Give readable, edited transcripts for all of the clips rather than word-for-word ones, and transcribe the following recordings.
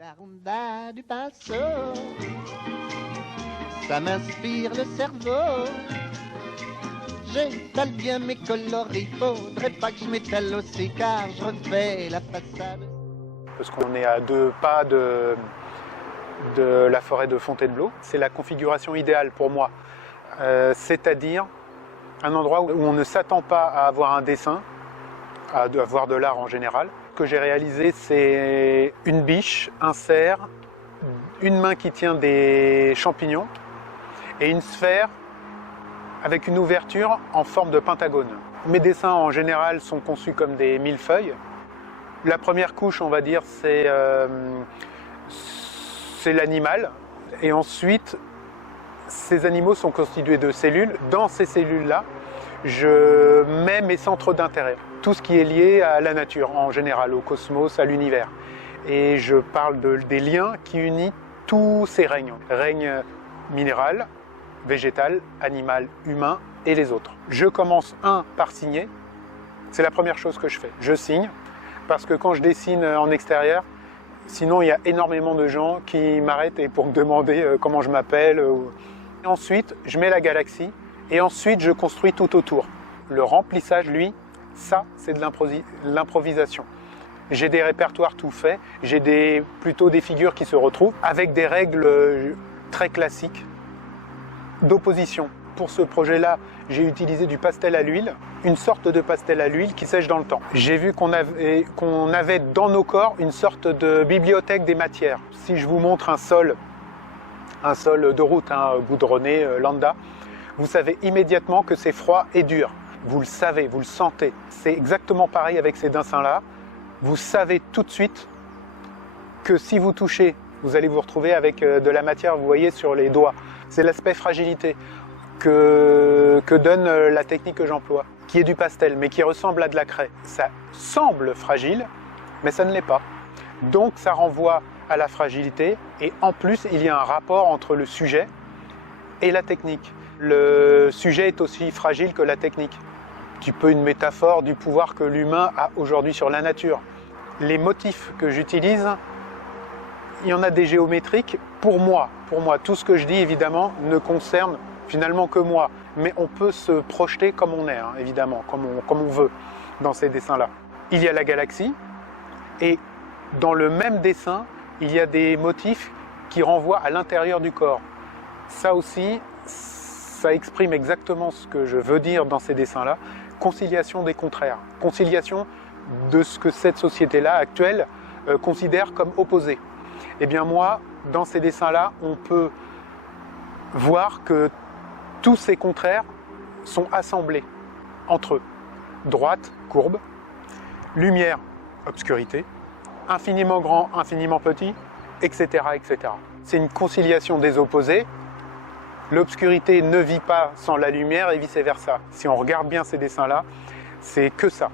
La rumba du pinceau, ça m'inspire le cerveau. J'étale bien mes coloris, faudrait pas que je m'étale aussi car je refais la façade. Parce qu'on est à 2 pas de la forêt de Fontainebleau. C'est la configuration idéale pour moi, c'est-à-dire un endroit où on ne s'attend pas à avoir un dessin, à avoir de l'art en général. Ce que j'ai réalisé, c'est une biche, un cerf, une main qui tient des champignons et une sphère avec une ouverture en forme de pentagone. Mes dessins en général sont conçus comme des millefeuilles. La première couche, on va dire, c'est l'animal. Et ensuite, ces animaux sont constitués de cellules. Dans ces cellules-là, je mets mes centres d'intérêt. Tout ce qui est lié à la nature en général, au cosmos, à l'univers. Et je parle des liens qui unissent tous ces règnes. Règne minéral, végétal, animal, humain et les autres. Je commence par signer. C'est la première chose que je fais. Je signe parce que quand je dessine en extérieur, sinon il y a énormément de gens qui m'arrêtent pour me demander comment je m'appelle. Ensuite, je mets la galaxie et ensuite je construis tout autour. Le remplissage, lui, ça c'est de l'improvisation. J'ai des répertoires tout faits, j'ai plutôt des figures qui se retrouvent avec des règles très classiques d'opposition. Pour ce projet-là, j'ai utilisé du pastel à l'huile, une sorte de pastel à l'huile qui sèche dans le temps. J'ai vu qu'on avait dans nos corps une sorte de bibliothèque des matières. Si je vous montre un sol de route, goudronné, lambda, vous savez immédiatement que c'est froid et dur. Vous le savez, vous le sentez. C'est exactement pareil avec ces dessins-là. Vous savez tout de suite que si vous touchez, vous allez vous retrouver avec de la matière, vous voyez, sur les doigts. C'est l'aspect fragilité que donne la technique que j'emploie, qui est du pastel, mais qui ressemble à de la craie. Ça semble fragile, mais ça ne l'est pas. Donc ça renvoie à la fragilité, et en plus, il y a un rapport entre le sujet et la technique. Le sujet est aussi fragile que la technique. Un petit peu une métaphore du pouvoir que l'humain a aujourd'hui sur la nature. Les motifs que j'utilise, il y en a des géométriques. Pour moi, tout ce que je dis, évidemment, ne concerne finalement que moi. Mais on peut se projeter comme on est, évidemment, comme on veut dans ces dessins-là. Il y a la galaxie, et dans le même dessin, il y a des motifs qui renvoient à l'intérieur du corps. Ça aussi, ça exprime exactement ce que je veux dire dans ces dessins-là. Conciliation des contraires. Conciliation de ce que cette société-là, actuelle, considère comme opposé. Eh bien moi, dans ces dessins-là, on peut voir que tous ces contraires sont assemblés entre eux. Droite, courbe, lumière, obscurité, infiniment grand, infiniment petit, etc., etc. C'est une conciliation des opposés. L'obscurité ne vit pas sans la lumière et vice-versa. Si on regarde bien ces dessins-là, c'est que ça.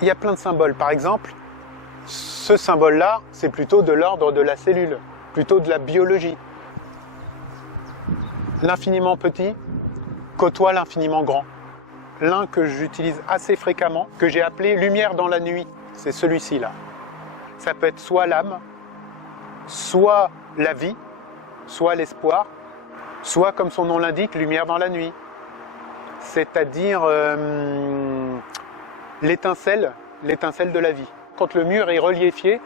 Il y a plein de symboles. Par exemple, ce symbole-là, c'est plutôt de l'ordre de la cellule, plutôt de la biologie. L'infiniment petit côtoie l'infiniment grand. L'un que j'utilise assez fréquemment, que j'ai appelé lumière dans la nuit, c'est celui-ci là. Ça peut être soit l'âme, soit la vie, soit l'espoir, soit comme son nom l'indique, lumière dans la nuit. C'est-à-dire l'étincelle de la vie. Quand le mur est reliéfié,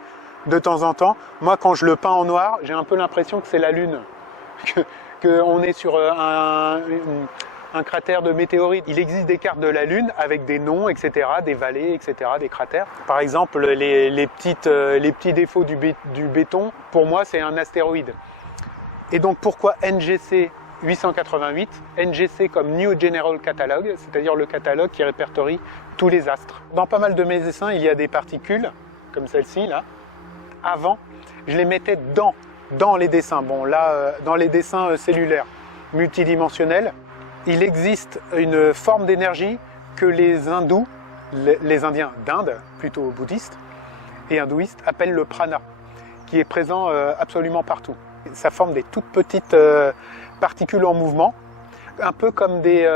de temps en temps, moi quand je le peins en noir, j'ai un peu l'impression que c'est la lune, qu'on est sur un cratère de météorite. Il existe des cartes de la lune avec des noms, etc., des vallées, etc., des cratères. Par exemple, les petits défauts du béton, pour moi c'est un astéroïde. Et donc pourquoi NGC 888, NGC comme New General Catalogue, c'est-à-dire le catalogue qui répertorie tous les astres. Dans pas mal de mes dessins, il y a des particules, comme celle-ci, là. Avant, je les mettais dans les dessins. Bon, là, dans les dessins cellulaires, multidimensionnels, il existe une forme d'énergie que les hindous, les Indiens d'Inde, plutôt bouddhistes, et hindouistes, appellent le prana, qui est présent absolument partout. Ça forme des toutes petites particules en mouvement, un peu comme des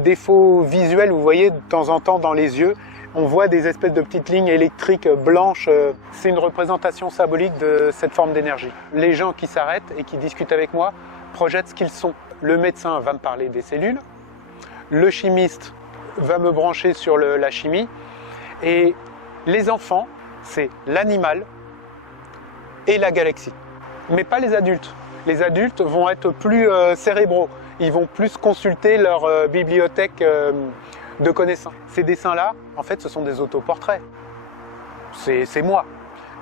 défauts visuels, vous voyez de temps en temps dans les yeux, On voit des espèces de petites lignes électriques blanches. C'est une représentation symbolique de cette forme d'énergie. Les gens qui s'arrêtent et qui discutent avec moi projettent ce qu'ils sont. Le médecin va me parler des cellules, le chimiste va me brancher sur la chimie, et les enfants, c'est l'animal et la galaxie. Mais pas les adultes. Les adultes vont être plus cérébraux. Ils vont plus consulter leur bibliothèque de connaissances. Ces dessins-là, en fait, ce sont des autoportraits. C'est moi.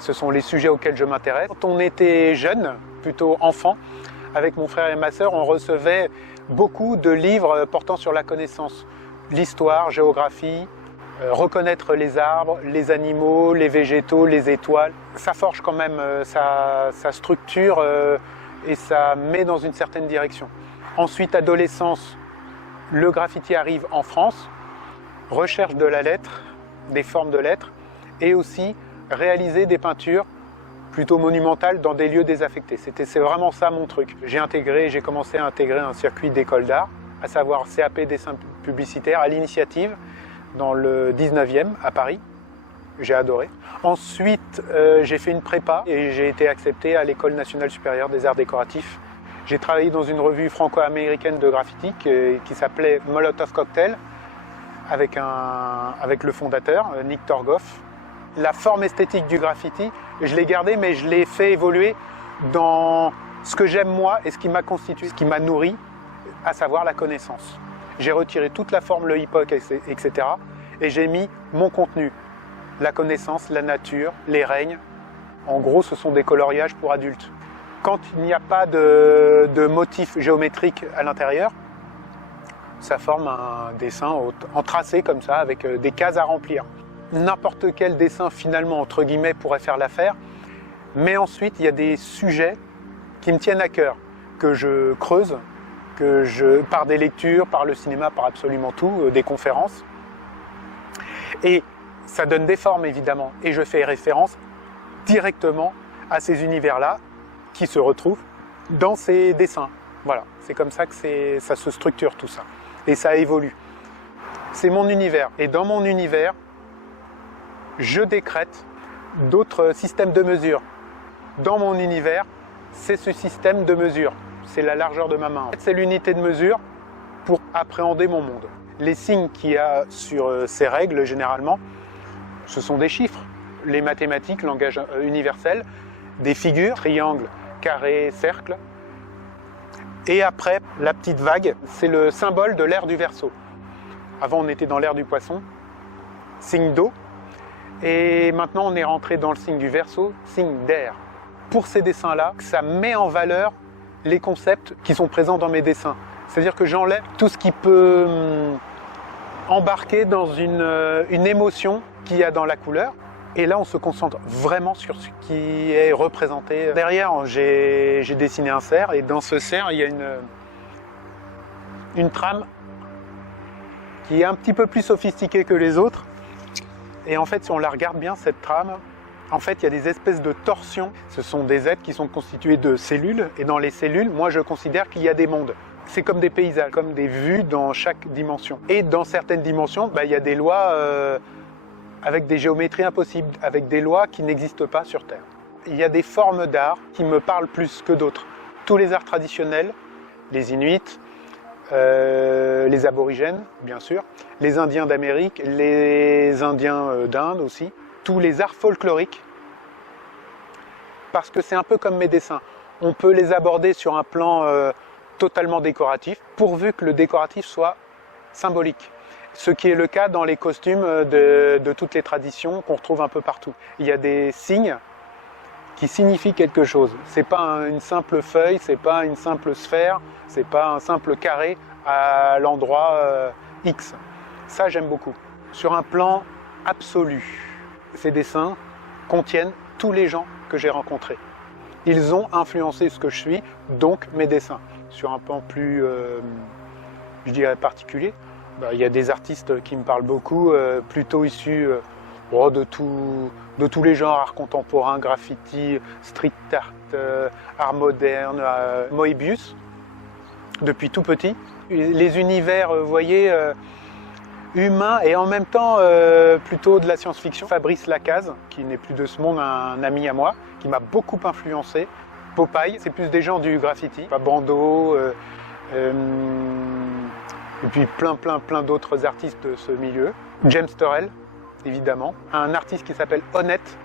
Ce sont les sujets auxquels je m'intéresse. Quand on était jeune, plutôt enfant, avec mon frère et ma sœur, on recevait beaucoup de livres portant sur la connaissance. L'histoire, géographie, reconnaître les arbres, les animaux, les végétaux, les étoiles. Ça forge quand même sa structure et ça met dans une certaine direction. Ensuite, adolescence, le graffiti arrive en France, recherche de la lettre, des formes de lettres, et aussi réaliser des peintures plutôt monumentales dans des lieux désaffectés. C'est vraiment ça mon truc. J'ai commencé à intégrer un circuit d'école d'art, à savoir CAP dessin publicitaire à l'initiative dans le 19e à Paris. J'ai adoré. Ensuite, j'ai fait une prépa et j'ai été accepté à l'École nationale supérieure des arts décoratifs. J'ai travaillé dans une revue franco-américaine de graffiti qui s'appelait Molotov Cocktail avec le fondateur, Nick Torgoff. La forme esthétique du graffiti, je l'ai gardée, mais je l'ai fait évoluer dans ce que j'aime moi et ce qui m'a constitué, ce qui m'a nourri, à savoir la connaissance. J'ai retiré toute la forme, le hip-hop, etc. et j'ai mis mon contenu, la connaissance, la nature, les règnes. En gros, ce sont des coloriages pour adultes. Quand il n'y a pas de motif géométrique à l'intérieur, ça forme un dessin en tracé comme ça, avec des cases à remplir. N'importe quel dessin, finalement, entre guillemets, pourrait faire l'affaire. Mais ensuite, il y a des sujets qui me tiennent à cœur, que je creuse, par des lectures, par le cinéma, par absolument tout, des conférences. Et ça donne des formes, évidemment. Et je fais référence directement à ces univers-là qui se retrouvent dans ces dessins. Voilà, c'est comme ça que ça se structure tout ça. Et ça évolue. C'est mon univers. Et dans mon univers, je décrète d'autres systèmes de mesure. Dans mon univers, c'est ce système de mesure. C'est la largeur de ma main. C'est l'unité de mesure pour appréhender mon monde. Les signes qu'il y a sur ces règles, généralement, ce sont des chiffres. Les mathématiques, langage universel, des figures, triangle, carré, cercle. Et après, la petite vague, c'est le symbole de l'ère du Verseau. Avant, on était dans l'ère du Poisson, signe d'eau. Et maintenant, on est rentré dans le signe du Verseau, signe d'air. Pour ces dessins-là, ça met en valeur les concepts qui sont présents dans mes dessins. C'est-à-dire que j'enlève tout ce qui peut embarquer dans une émotion qu'il y a dans la couleur. Et là, on se concentre vraiment sur ce qui est représenté. Derrière, j'ai dessiné un cerf, et dans ce cerf, il y a une trame qui est un petit peu plus sophistiquée que les autres. Et en fait, si on la regarde bien, cette trame, en fait, il y a des espèces de torsions. Ce sont des êtres qui sont constitués de cellules. Et dans les cellules, moi, je considère qu'il y a des mondes. C'est comme des paysages, comme des vues dans chaque dimension. Et dans certaines dimensions, il y a des lois avec des géométries impossibles, avec des lois qui n'existent pas sur Terre. Il y a des formes d'art qui me parlent plus que d'autres. Tous les arts traditionnels, les Inuits, les aborigènes, bien sûr, les Indiens d'Amérique, les Indiens d'Inde aussi, tous les arts folkloriques, parce que c'est un peu comme mes dessins. On peut les aborder sur un plan totalement décoratif, pourvu que le décoratif soit symbolique. Ce qui est le cas dans les costumes de toutes les traditions qu'on retrouve un peu partout. Il y a des signes qui signifient quelque chose. C'est pas une simple feuille, c'est pas une simple sphère, c'est pas un simple carré à l'endroit X. Ça, j'aime beaucoup. Sur un plan absolu, ces dessins contiennent tous les gens que j'ai rencontrés. Ils ont influencé ce que je suis, donc mes dessins. Sur un plan plus, je dirais, particulier, il y a des artistes qui me parlent beaucoup, plutôt issus de tous les genres, art contemporain, graffiti, street art, art moderne, Moebius, depuis tout petit. Les univers, vous voyez, humain et en même temps plutôt de la science-fiction. Fabrice Lacaze, qui n'est plus de ce monde, un ami à moi, qui m'a beaucoup influencé. Popeye, c'est plus des gens du graffiti. Bando, et puis plein d'autres artistes de ce milieu. James Turrell, évidemment. Un artiste qui s'appelle Honnête.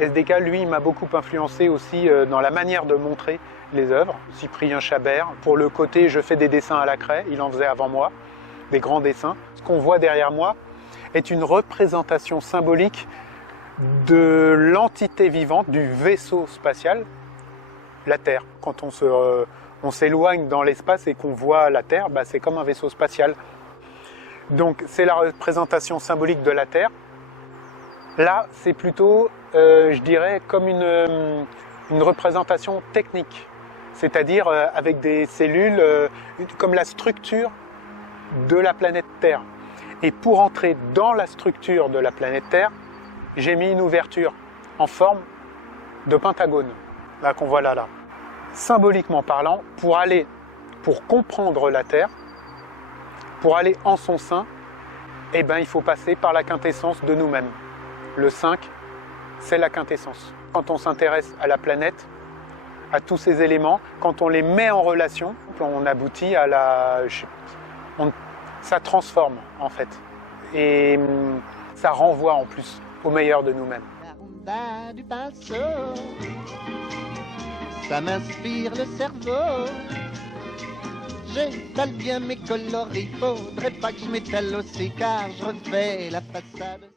SDK, lui, il m'a beaucoup influencé aussi dans la manière de montrer les œuvres. Cyprien Chabert, pour le côté je fais des dessins à la craie, il en faisait avant moi, des grands dessins. Ce qu'on voit derrière moi est une représentation symbolique de l'entité vivante, du vaisseau spatial, la Terre. Quand on s'éloigne dans l'espace et qu'on voit la Terre, bah, c'est comme un vaisseau spatial. Donc c'est la représentation symbolique de la Terre. Là, c'est plutôt, je dirais, comme une représentation technique, c'est-à-dire avec des cellules, comme la structure de la planète Terre. Et pour entrer dans la structure de la planète Terre, j'ai mis une ouverture en forme de pentagone, là qu'on voit là. Symboliquement parlant, pour comprendre la Terre, pour aller en son sein, eh ben, il faut passer par la quintessence de nous-mêmes. Le 5, c'est la quintessence. Quand on s'intéresse à la planète, à tous ces éléments, quand on les met en relation, on aboutit à ça transforme en fait. Et ça renvoie en plus au meilleur de nous-mêmes. La rumba du paso, ça m'inspire le cerveau. J'étale bien mes coloris, faudrait pas que je m'étale aussi car je refais la façade.